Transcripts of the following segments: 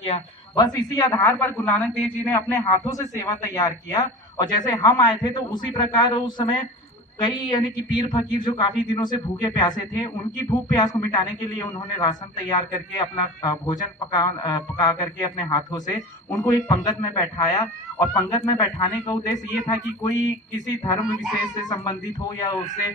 किया। बस इसी आधार पर गुरु नानक देव जी ने अपने हाथों से सेवा तैयार किया, और जैसे हम आए थे तो उसी प्रकार उस समय कई यानी कि पीर फकीर जो काफी दिनों से भूखे प्यासे थे, उनकी भूख प्यास को मिटाने के लिए उन्होंने राशन तैयार करके अपना भोजन पका करके अपने हाथों से उनको एक पंगत में बैठाया। और पंगत में बैठाने का उद्देश्य ये था कि कोई किसी धर्म विशेष से संबंधित हो या उससे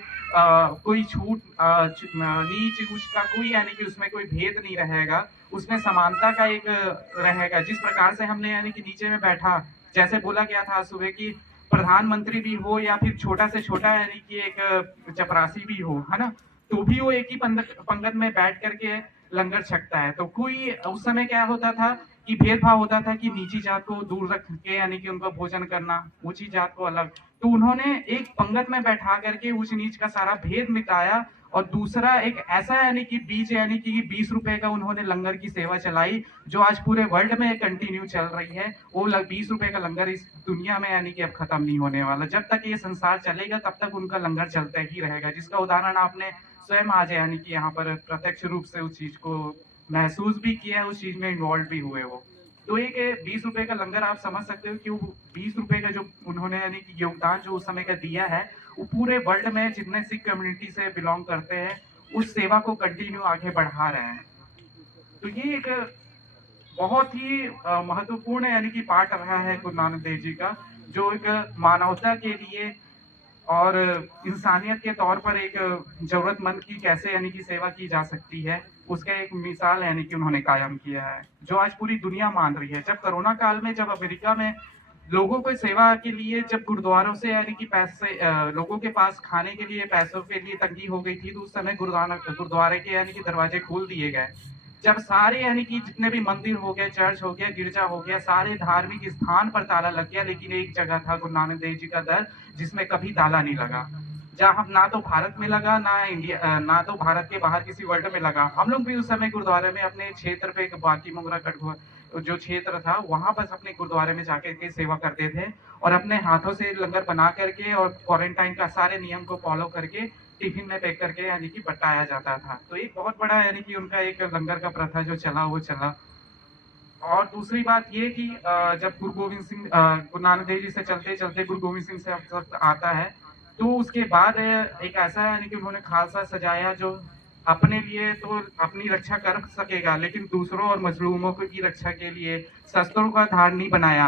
कोई छूट नीच ऊंच का कोई यानी कि उसमें कोई भेद नहीं रहेगा, उसमें समानता का एक रहेगा। जिस प्रकार से हमने यानी कि नीचे में बैठा, जैसे बोला गया था आज सुबह की प्रधानमंत्री भी हो या फिर छोटा से छोटा यानी कि एक चपरासी भी हो, है ना, तो भी वो एक ही पंगत में बैठ करके लंगर छकता है। तो कोई उस समय क्या होता था कि भेदभाव होता था कि नीची जात को दूर रख के यानी कि उनका भोजन करना, ऊंची जात को अलग। तो उन्होंने एक पंगत में बैठा करके ऊंच नीच का सारा भेद मिटाया। और दूसरा एक ऐसा यानी कि बीच यानी कि 20 रुपए का उन्होंने लंगर की सेवा चलाई, जो आज पूरे वर्ल्ड में कंटिन्यू चल रही है। वो 20 रुपए का लंगर इस दुनिया में यानी कि अब खत्म नहीं होने वाला। जब तक ये संसार चलेगा तब तक उनका लंगर चलता ही रहेगा, जिसका उदाहरण आपने स्वयं आज यानी कि यहाँ पर प्रत्यक्ष रूप से उस चीज को महसूस भी किया है, उस चीज में इन्वॉल्व भी हुए हो। तो एक 20 रुपए का लंगर आप समझ सकते हो कि वो 20 रुपए का जो उन्होंने यानी कि योगदान जो उस समय का दिया है, वो पूरे वर्ल्ड में जितने सिख कम्युनिटी से बिलोंग करते हैं उस सेवा को कंटिन्यू आगे बढ़ा रहे हैं। तो ये एक बहुत ही महत्वपूर्ण यानी कि पार्ट रहा है गुरु नानक देव जी का, जो एक मानवता के लिए और इंसानियत के तौर पर एक जरूरतमंद की कैसे यानी कि सेवा की जा सकती है, उसका एक मिसाल यानी कि उन्होंने कायम किया है, जो आज पूरी दुनिया मान रही है। जब कोरोना काल में जब अमेरिका में लोगों को सेवा के लिए जब गुरुद्वारों से यानी कि पैसे लोगों के पास खाने के लिए पैसों के लिए तंगी हो गई थी, तो उस समय गुरुद्वारे के यानी कि दरवाजे खोल दिए गए। जब सारे यानी कि जितने भी मंदिर हो गए, चर्च हो गया, गिरजा हो गया, सारे धार्मिक स्थान पर ताला लग गया, लेकिन एक जगह था गुरु नानक देव जी का दर जिसमें कभी ताला नहीं लगा। जहाँ ना तो भारत में लगा, ना इंडिया, ना तो भारत के बाहर किसी वर्ल्ड में लगा। हम लोग भी उस समय गुरुद्वारे में अपने क्षेत्र पे बाकी मुंगरा कटघुआ जो क्षेत्र था वहां बस अपने गुरुद्वारे में जाकर के सेवा करते थे, और अपने हाथों से लंगर बना करके और क्वारंटाइन का सारे नियम को फॉलो करके टिफिन में पैक करके यानी कि बटाया जाता था। तो एक बहुत बड़ा यानी कि उनका एक लंगर का प्रथा जो चला वो चला। और दूसरी बात ये कि जब गुरु नानक देव जी से चलते चलते गुरु गोविंद सिंह से वक्त आता है, तो उसके बाद एक ऐसा यानी कि उन्होंने खालसा सजाया जो अपने लिए तो अपनी रक्षा कर सकेगा, लेकिन दूसरों और मजलूमों की रक्षा के लिए शस्त्रों का धार नहीं बनाया।